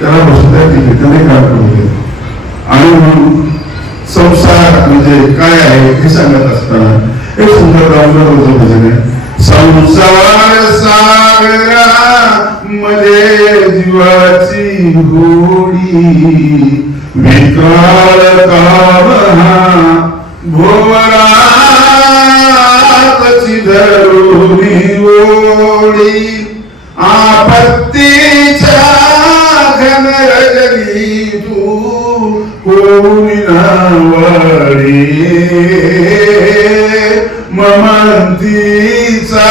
त्याला बसल्या तिथे त्याने काम करू आणि म्हणून संसार म्हणजे काय आहे हे सांगत असताना हे सुंदर गावलं होतं भजन आहे संसार सागरा मध्ये जीवाची गोडी विकाल कामहा भोवरा तची धरुणी ओढी आपत्तीच्या कोणी नावडी. ममंतीचा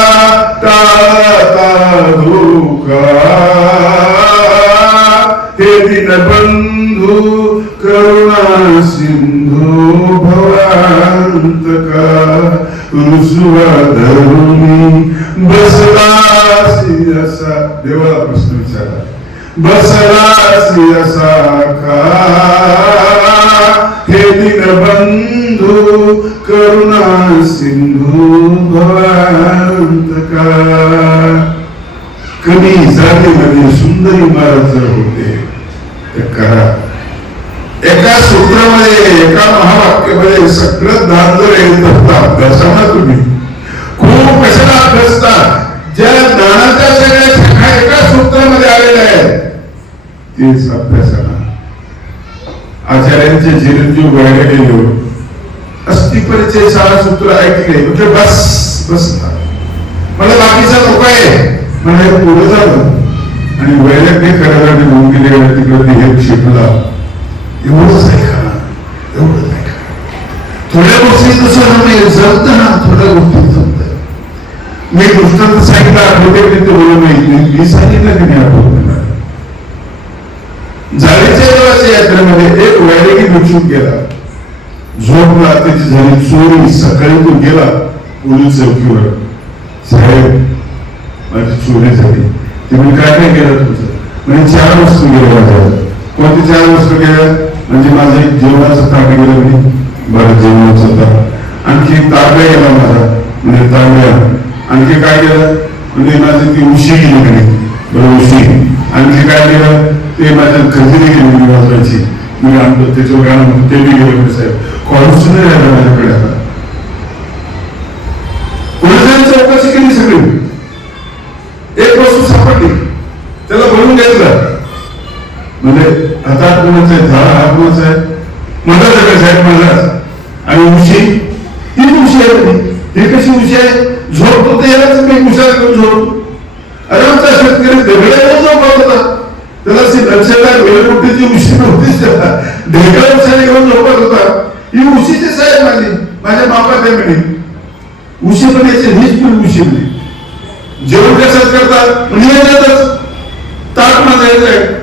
टाळता धोका. हे दिन बंधू करुणा सिंधू भवांतका. रुसुवा धरुणी बसला देवाला प्रश्न विचारा. बसलासी असा का हे दीनबंधू करुणा सिंधू भवांतका कमी जागेमध्ये सुंदर इमारत जर होते तर करा. एका सूत्रामध्ये एका महावाक्यामध्ये सगळं ज्ञान जर येत असतं अभ्यासाला तेच अभ्यासाला. आचार्यांचे चिरंजीव व्हायला गेलो अस्थिपरीचे सारा सूत्र ऐकले. म्हणजे बस बस मला बाकीचा नको आहे. मला हे पुढे झालं आणि वैराग्य करायला मी होऊन गेले तिकडे हे शिकला. एवढंच आहे का एवढंच आहे का थोड्या गोष्टी दुसरं नाही जमत ना थोड्या गोष्टी जमत मी दृष्टांत सांगितलं आठवते मी ते बोलू नाही मी सांगितलं की नाही आठवत? झाडीच्या देवाच्या यात्रेमध्ये एक वैरागी भिक्षुक गेला. झोपला त्याची झाली चोरी सकाळी तो गेला पोलीस चौकीवर. साहेब माझी चोरी झाली. ते म्हणजे काय काय केलं तुमचं? म्हणजे चार वस्तू गेल्या माझ्या कोणते चार वस्तू गेल्या म्हणजे माझं एक जेवणाचं ताट गेलं मी. बरं जेवणाचं ताट. आणखी एक गेला माझा. म्हणजे तांब्या आणखी काय गेलं म्हणजे माझी ती उशी गेली. ते माझ्या खजिरी मी आणतो त्याच्यावर गाणं म्हणतो ते बी गेलं साहेब कॉलेज नाही राहिलं माझ्याकडे आता पोलिसांनी चौकशी केली सगळी एक वस्तू सापडली त्याला घेतलं म्हणजे हातात कोणाचं आहे झाड हा आहे मदत आहे साहेब माझा आणि उशी उशी आहे हे कशी उशी आहे झोपतो तर यालाच मी उशाला घेऊन झोपतो अरे आमचा शेतकरी दगडाला झोपत होता त्याला अशी लक्षात वेळमोठीची उशी नव्हतीच त्याला. ढेकळा उशाला घेऊन झोपत होता. ही उशीची साहेब माझी. माझ्या मापात आहे म्हणे उशी पण याची हीच पण उशी म्हणे. जेवण कसं करतात? नियोजनच ताक माझा येत आहे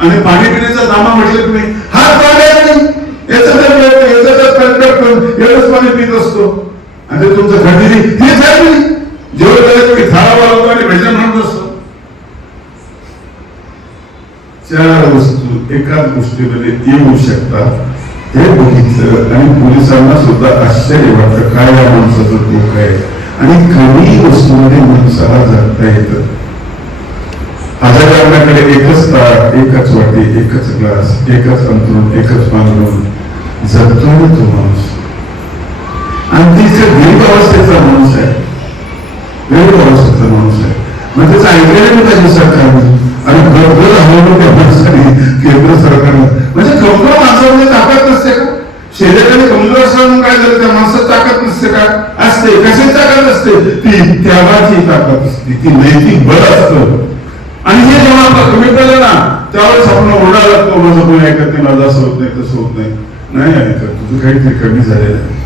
आणि पाणी पिण्याचा दामा म्हटलं तुम्ही हा पाणी नाही याचा तर मिळत याचा तर कंटक पण एवढंच पाणी पित असतो आणि ते तुमचं खंडिरी हेच आहे मी जेवण झालं तुम्ही थाळा वाळवतो आणि भजन म्हणत असतो चार वस्तू एकाच गोष्टीमध्ये येऊ शकतात हे बघितलं आणि पोलिसांना सुद्धा आश्चर्य वाटतं काय या माणसाचं दुःख आहे? आणि कमी वस्तूमध्ये माणसाला जगता येतं. आजारांकडे एकच ताट एकच वाटी एकच ग्लास एकच अंतरून एकच पांघरून जगतो ना तो माणूस. आणि तिथे गरीब अवस्थेचा माणूस आहे गरीब अवस्थेचा माणूस आहे. म्हणजे मग त्याचा ऐकलेलं नाही पाहिजे सरकारने आणि भरपूर हवं केंद्र सरकारनं म्हणजे कमजोर माणसामध्ये ताकद नसते का? शेजाऱ्याने कमजोर असल्यानं काय झालं त्या माणसात ताकद नसते का? असते कशी ताकद असते? ती त्यागाची ताकद असते ती नैतिक बळ असतं. आणि हे जेव्हा आपण कमी केलं ना त्यावेळेस आपण ओरडा लागतो माझं कोणी ऐकत नाही माझं असं होत नाही तसं होत नाही. नाही ऐकत तुझं काहीतरी कमी झालेलं आहे.